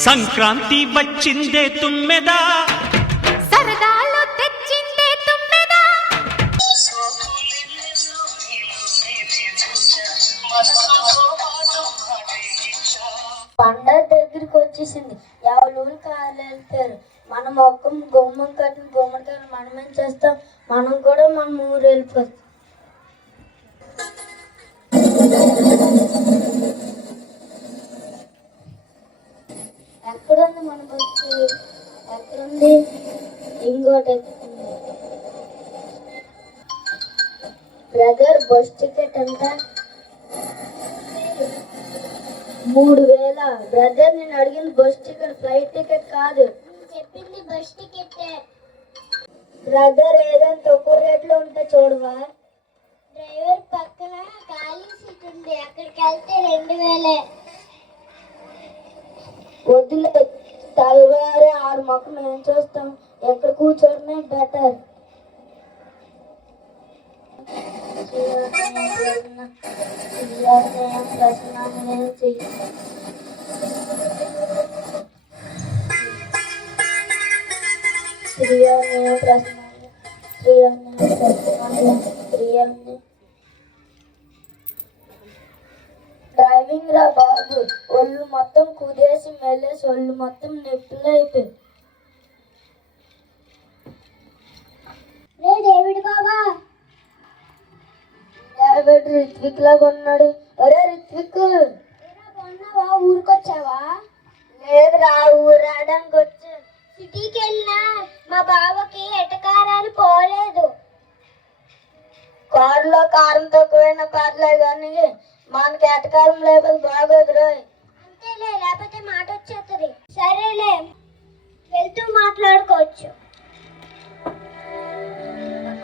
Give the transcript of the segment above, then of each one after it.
సంక్రాంతి వచ్చిందే తుమ్మెదా, సరదాలు తెచ్చిందే తుమ్మెదా. పండగ దగ్గరికి వచ్చేసింది. ఎవరు కాళ్ళు వెళ్తారు. మన మొక్కం గుమ్మం కట్టిన గుమ్మడికాయలు మనమేం చేస్తాం, మనం కూడా మన ఊరు వెళ్ళిపోతాం. ఎక్కడుంది మన బస్సు? ఎక్కడుంది? ఇంకోటి బ్రదర్, బస్ టికెట్ ఎంత? 3000. బ్రదర్, నేను అడిగింది బస్ టికెట్, ఫ్లైట్ టికెట్ కాదు. చెప్పింది బస్ టికెట్. బ్రదర్, ఏదైనా తక్కువ రేట్లో ఉంటే చూడవా? డ్రైవర్ పక్కన ఖాళీ సీట్ ఉంది, అక్కడికి వెళ్తే 2000. వద్దులే, తెల్లవారే 6 మొక్కలు మేము చూస్తాం. ఎక్కడ కూర్చోడమే బెటర్. డ్రైవింగ్ రా బాబు. ఒళ్ళు మొత్తం కుదేసి మెల్లేసి ఒళ్ళు మొత్తం నొప్పులు అయిపోయి. డేవిడ్ బాబా, డేవిడ్ రిత్విక్ లాగా ఉన్నాడు. అరే రిత్విక్, కొన్నావా? ఊరికొచ్చావా? లేదురా, ఊరాడానికి వచ్చా. సిటీకి వెళ్ళినా మా బావకి ఎటకారాలు పోలేదు. కారులో కారం తక్కువైనా పర్లేదు కానీ మనకి ఎటకారం లేకపోతే బాగోదు రోయ్. అంతేలే, లేకపోతే మాట వచ్చేస్తుంది. సరేలే, వెళ్తూ మాట్లాడుకోవచ్చు.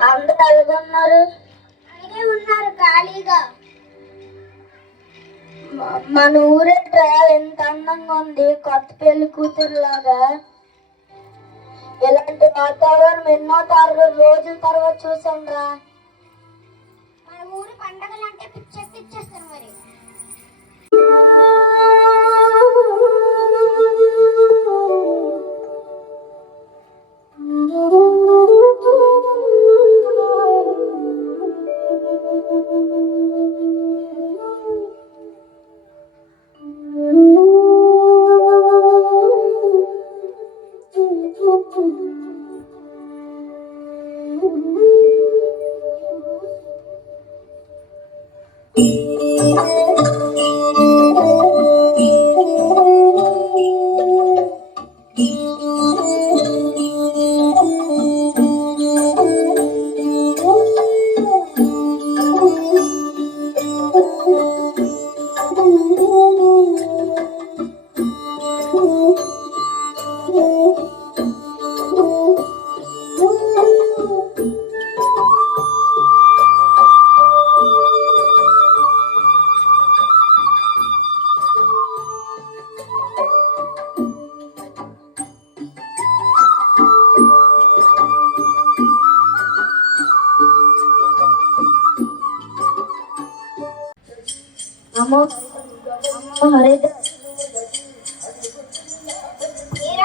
అందరూ అలాగున్నారు. అలాగే ఉన్నారు ఖాళీగా. మన ఊరే ఎంత అందంగా ఉంది, కొత్త పెళ్లి కూతురులాగా. ఇలాంటి వాతావరణం ఎన్నో రోజుల తర్వాత చూసాం రా. మన ఊరు పండగలు అంటే పిచ్చేస్తారు మరి.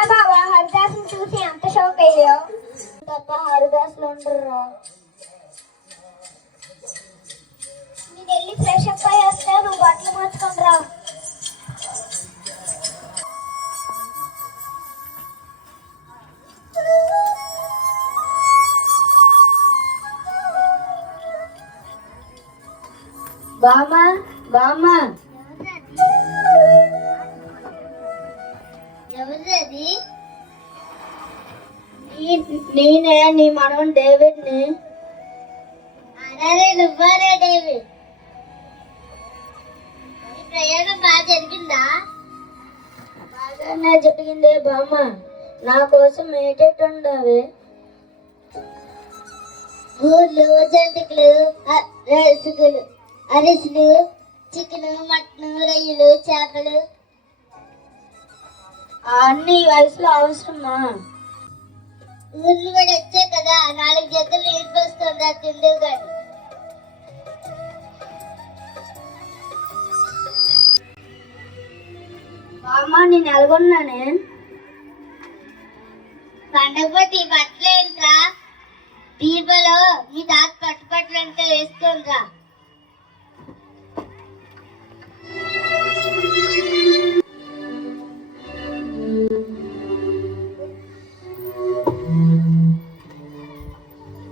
బాబా, హరిదాస్ చూసి ఎంత షాక్ అయ్యో. తప్ప హరిదాసులు ఉండరు. నేను వెళ్ళి ఫ్రెష్ అప్ అయ్యి వస్తా, నువ్వు బట్టలు మార్చుకొని రా. బామా బామా, ఎవరిది? నేనే, నీ మనవన్ డేవిడ్ ని. అరే నువ్వరే డేవిడ్. ప్రయాణం బాగా జరిగిందా? బాగానే జరిగిందే బామ్మ. నా కోసం ఏటేటి ఉండవే? ఊర్లు, జంతికలు, రసుకులు, అరిసెలు, చికెన్, మటన్, రొయ్యలు, చేపలు. అన్ని వయసులో అవసరమా? ఊర్లు కూడా వచ్చాయి కదా, 4 జతలు నీరు పోస్తుందా తిందు కానీ. అమ్మ నేను ఎలాగొన్నానే పండగ బట్టి బట్టలేదురా బీర్బలో మీ తాత పట్టుబట్టలంటే వేస్తుండ్రా.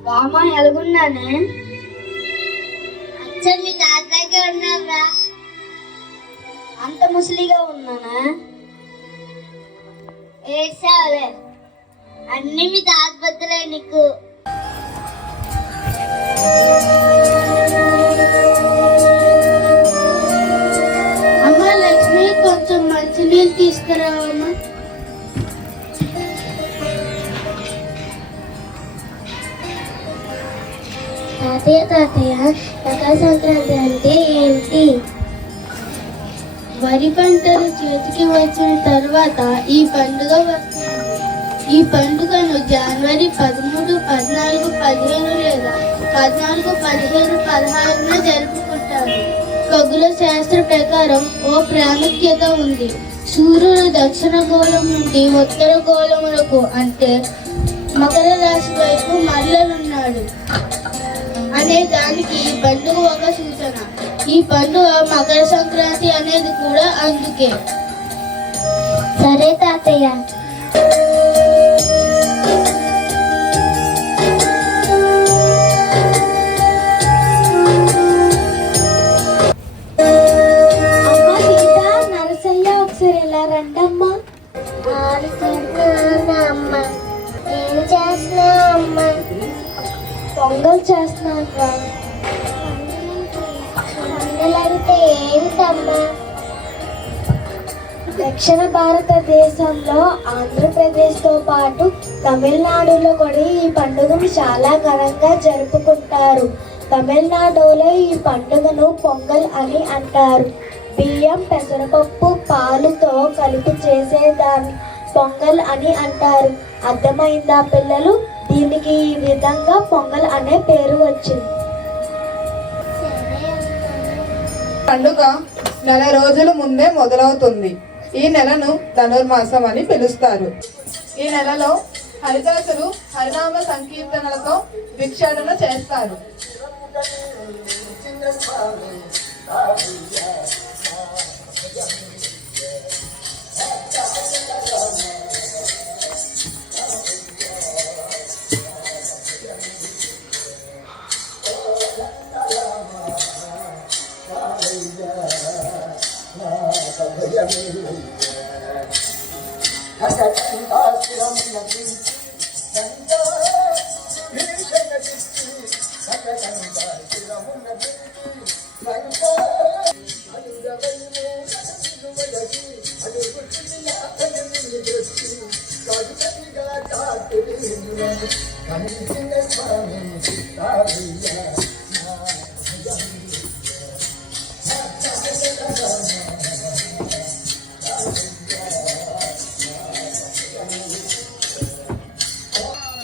బామ్మ ఎలాగున్నానే అచ్చం మీ తాతలాగే ఉన్నావురా. అంత ముసలిగా ఉన్నానా ఏడ్చావులే, అన్ని మీ తాత బద్దలే నీకు. అమ్మ లక్ష్మి కొంచెం మంచినీళ్ళు తీసుకురావమ్మా. తాతయ్య మకర సంక్రాంతి అంటే ఏంటి? వరి పంటలు చేతికి వచ్చిన తర్వాత ఈ పండుగ వస్తుంది. ఈ పండుగను జనవరి 13, 14, 15 లేదా 14, 15, 16 జరుపుకుంటారు. ఖగోళ శాస్త్ర ప్రకారం ఓ ప్రాముఖ్యత ఉంది. సూర్యుడు దక్షిణ గోళం నుండి ఉత్తర గోళములకు అంటే మకర రాశి వైపు మరలనున్నాడు అనే దానికి ఈ పండుగ ఒక సూచన. ఈ పండుగ మకర సంక్రాంతి అనేది కూడా అందుకే. సరే తాతయ్య. అమ్మ సీత, నరసయ్య ఒకసారి ఇలా రండమ్మా. అమ్మ ఏం చేస్తున్నావు అమ్మ? పొంగల్ చేస్తున్నాను రా. పండుగలంటే ఏంటమ్మా? దక్షిణ భారతదేశంలో ఆంధ్రప్రదేశ్తో పాటు తమిళనాడులో కూడా ఈ పండుగను చాలా ఘనంగా జరుపుకుంటారు. తమిళనాడులో ఈ పండుగను పొంగల్ అని అంటారు. బియ్యం, పెసరపప్పు, పాలుతో కలిపి చేసేదాన్ని పొంగల్ అని అంటారు. అర్థమైందా పిల్లలు? దీనికి ఈ విధంగా పొంగల్ అనే పేరు వచ్చింది. పండుగ నెల రోజుల ముందే మొదలవుతుంది. ఈ నెలను ధనుర్మాసం అని పిలుస్తారు. ఈ నెలలో హరిదాసులు హరినామ సంకీర్తనలతో భిక్షాటన చేస్తారు.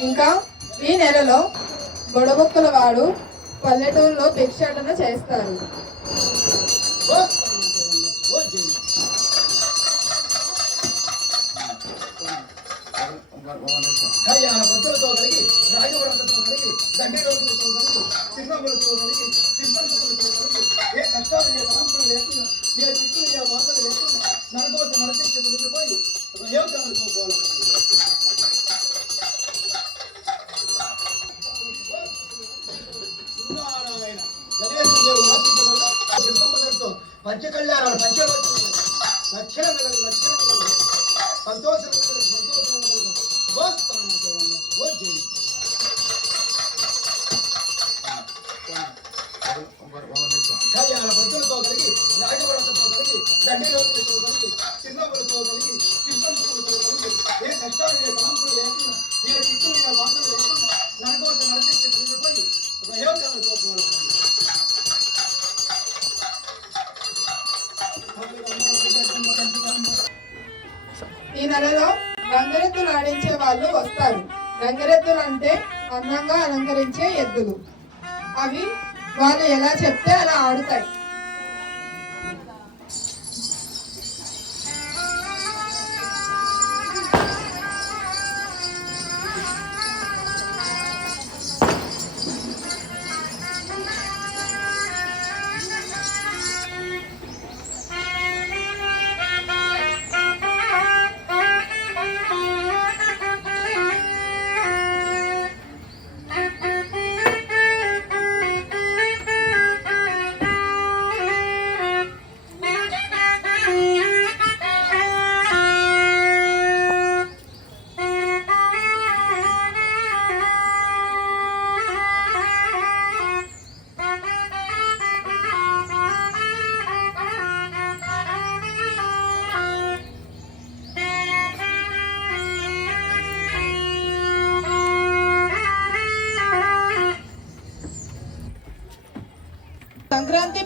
ఇంకా ఈ నెలలో బొడబొక్కల వాడు పల్లెటూరులో భిక్షాటన చేస్తారు. పంచకళ్యాణాలు సంతోషం కళ్యాణ పంతులతో కలిగి రాజవరతతో కలిగి దండిలోతులతో కలిగి చిన్నపులతో కలిగి చిన్నపులతో కలిగి ఏ కష్టాలు ఏ కాంతులు లేకుండా ఏ చిక్కులు ఏ బాధలు లేకుండా నరకోత నరశిక్ష కలిగిపోయి ప్రయోజనాలతో పోవాలి. ఈ నెలలో గంగరెద్దులు ఆడించే వాళ్ళు వస్తారు. గంగరెద్దులు అంటే అందంగా అలంకరించే ఎద్దులు. అవి వాళ్ళు ఎలా చెప్తే అలా ఆడుతాయి.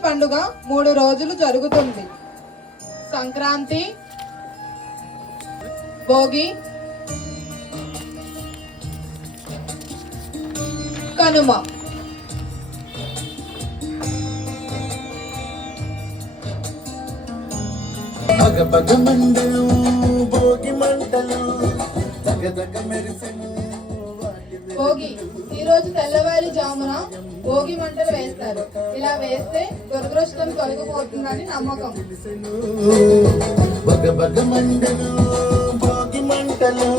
పండుగ 3 రోజులు జరుగుతుంది. సంక్రాంతి, భోగి, కనుమ. పగ మండలు భోగి మంటలు దగదగ మెరిసెను భోగి ఈ రోజు తెల్లవారి జామున భోగి మంటలు వేస్తారు. ఇలా వేస్తే దురదృష్టం తొలగిపోతుందని నమ్మకం. బగ బగ మండలు భోగి మంటలు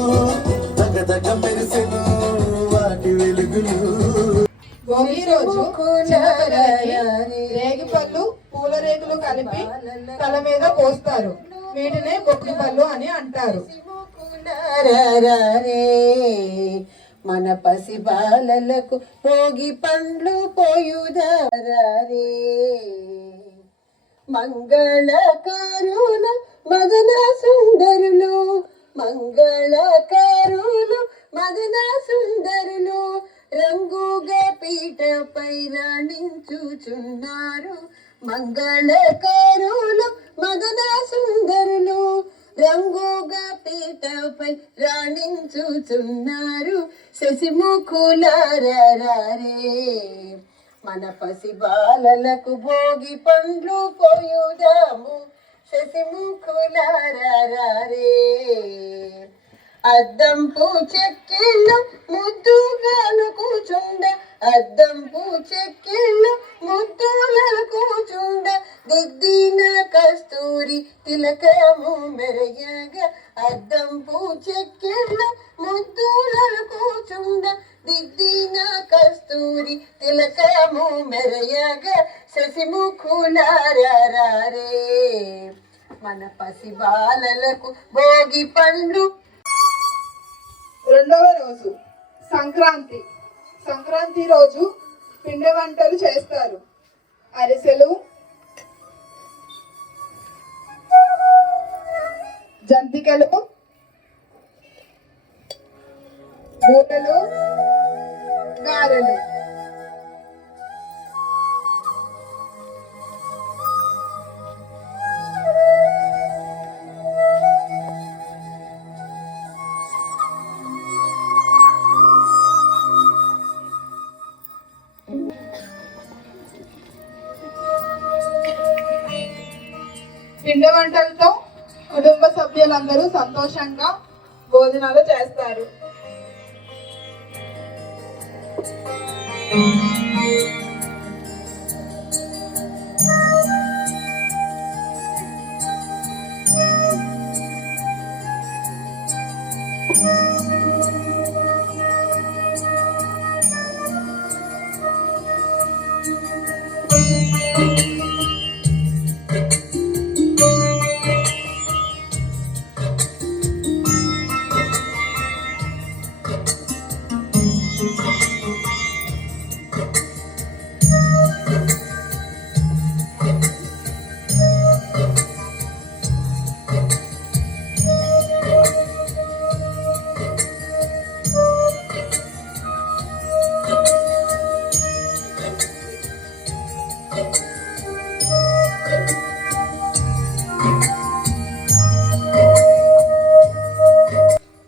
దగదగ మెరిసెను వాటి వెలుగులు. భోగి రోజు చిన్నపిల్లలకి రేగిపళ్ళు, పూల రేకులు కలిపి తల మీద పోస్తారు. వీటినే బొక్కి పళ్ళు అని అంటారు. మన పసి బాలలకు భోగి పండ్లు పోయుదారే. మంగళకారుల మదన సుందరులు, మంగళకారులు మదన సుందరులు రంగుగా పీటపై రాణించుచున్నారు. మంగళకారులు మదన సుందరులు రంగుగా పీటపై రాణించుచున్నారు. శశిముఖులారే మన పసి బాలలకు భోగి పండ్లు పోయుదాము. శశిముఖులారే అద్దంపు చెక్కిళ్ళు ముద్దుగాను కూచుండ, అద్దంపు చెక్కిళ్ళు ముద్దులను కూచుండ దిద్దిన కస్తూరి తిలకము మెరయగా. అద్దంపు చెక్కిళ్ళు ముద్దులను కూచుండ దిద్దిన కస్తూరి తిలకము మెరయగా. శశిముఖులారే మన పసి బాలలకు భోగి పండ్లు. రెండవ రోజు సంక్రాంతి. సంక్రాంతి రోజు పిండి వంటలు చేస్తారు. అరిసెలు, జంతికలు, బూరెలు, గారెలు. పిండి వంటలతో కుటుంబ సభ్యులందరూ సంతోషంగా భోజనాలు చేస్తారు.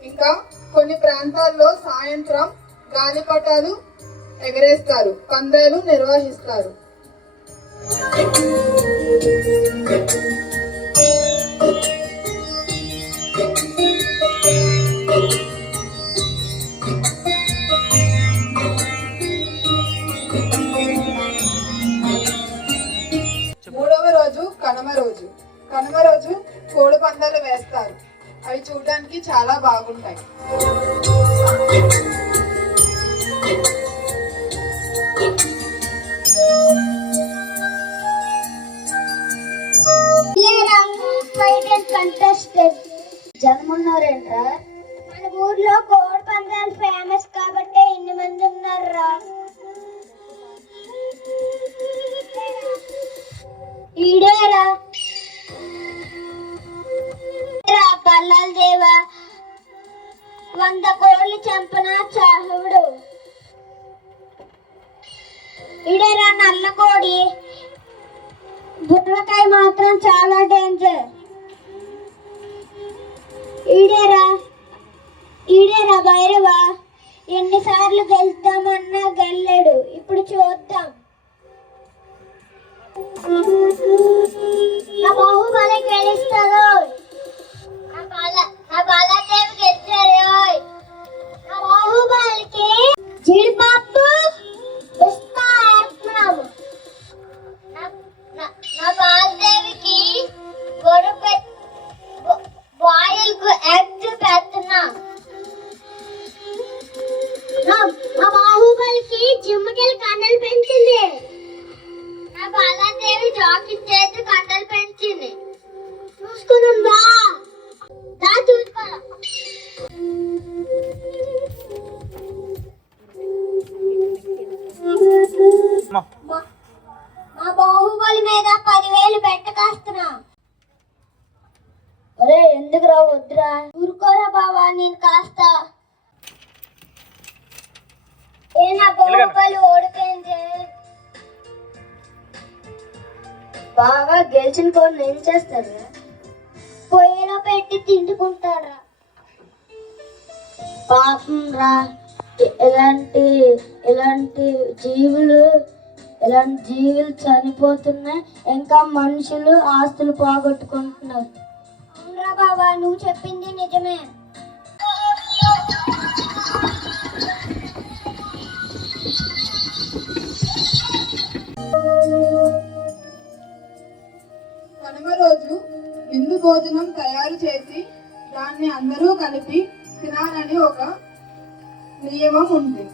ఇంకా కొన్ని ప్రాంతాల్లో సాయంత్రం గాలిపటాలు ఎగరేస్తారు, పందాలు నిర్వహిస్తారు. మూడవ రోజు కనుమ రోజు. కనుమ రోజు కోడి పందాలు వేస్తారు. అవి చూడడానికి చాలా బాగుంటాయి. జనమున్నారేంట్రా? మన ఊర్లో కోడి పందాలు ఫేమస్ కాబట్టి ఇన్ని మంది ఉన్నారా? ఈడేరా పల్లాల దేవా 100 కోళ్ళు చంపన చాహుడు. ఈడేరా నల్ల కోడి బుర్రకాయ మాత్రం చాలా డేంజర్. ఈడేరా ఈడేరా భైరవా, ఎన్నిసార్లు గెలుద్దామన్నా గెల్లడు. ఇప్పుడు చూద్దాం. నా బాహుబలి గెలుస్తాడు. నా బాలాదేవి గెలిచాడు. నా బాహుబలికి జీడిపప్పు ఇస్తాం. నా బాలదేవికి బాయిల్ ఎగ్ పెడుతున్నా. నా బాహుబలికి జిమ్మకెళ్ళి కండలు పెంచింది. నా బాలాదేవి జాకెట్ చేతి కండలు పెంచింది. చూసుకునుందా? చూసుకో. మా బాహుబలి మీద 10,000 పెట్టకాస్తున్నా. ఒరే ఎందుకురా? వద్దురా, ఊరుకోరా బావా, నేను కాస్తా. నా బాహుబలి ఓడిపోయింది. బాగా గెలిచిన కోడిని ఏం చేస్తారా? పొయ్యిలో పెట్టి తింటుకుంటారా? పాపం రా, ఇలాంటి జీవులు చనిపోతున్నాయి. ఇంకా మనుషులు ఆస్తులు పోగొట్టుకుంటున్నారు. అవునరా బాబా, నువ్వు చెప్పింది నిజమే. కనుమ రోజు విందు భోజనం తయారు చేసి దాన్ని అందరూ కలిపి తినాలని ఒక నియమం ఉంది.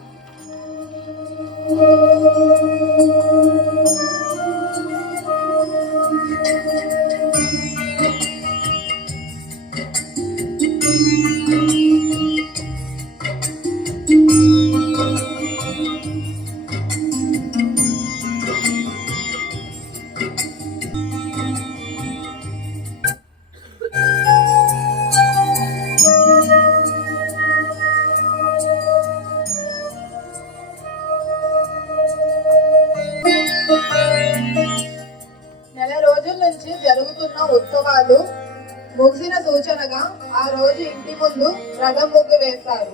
నెల రోజుల నుంచి జరుగుతున్న ఉత్సవాలు ముగిసిన సూచనగా ఆ రోజు ఇంటి ముందు రథం ముగ్గు వేస్తారు.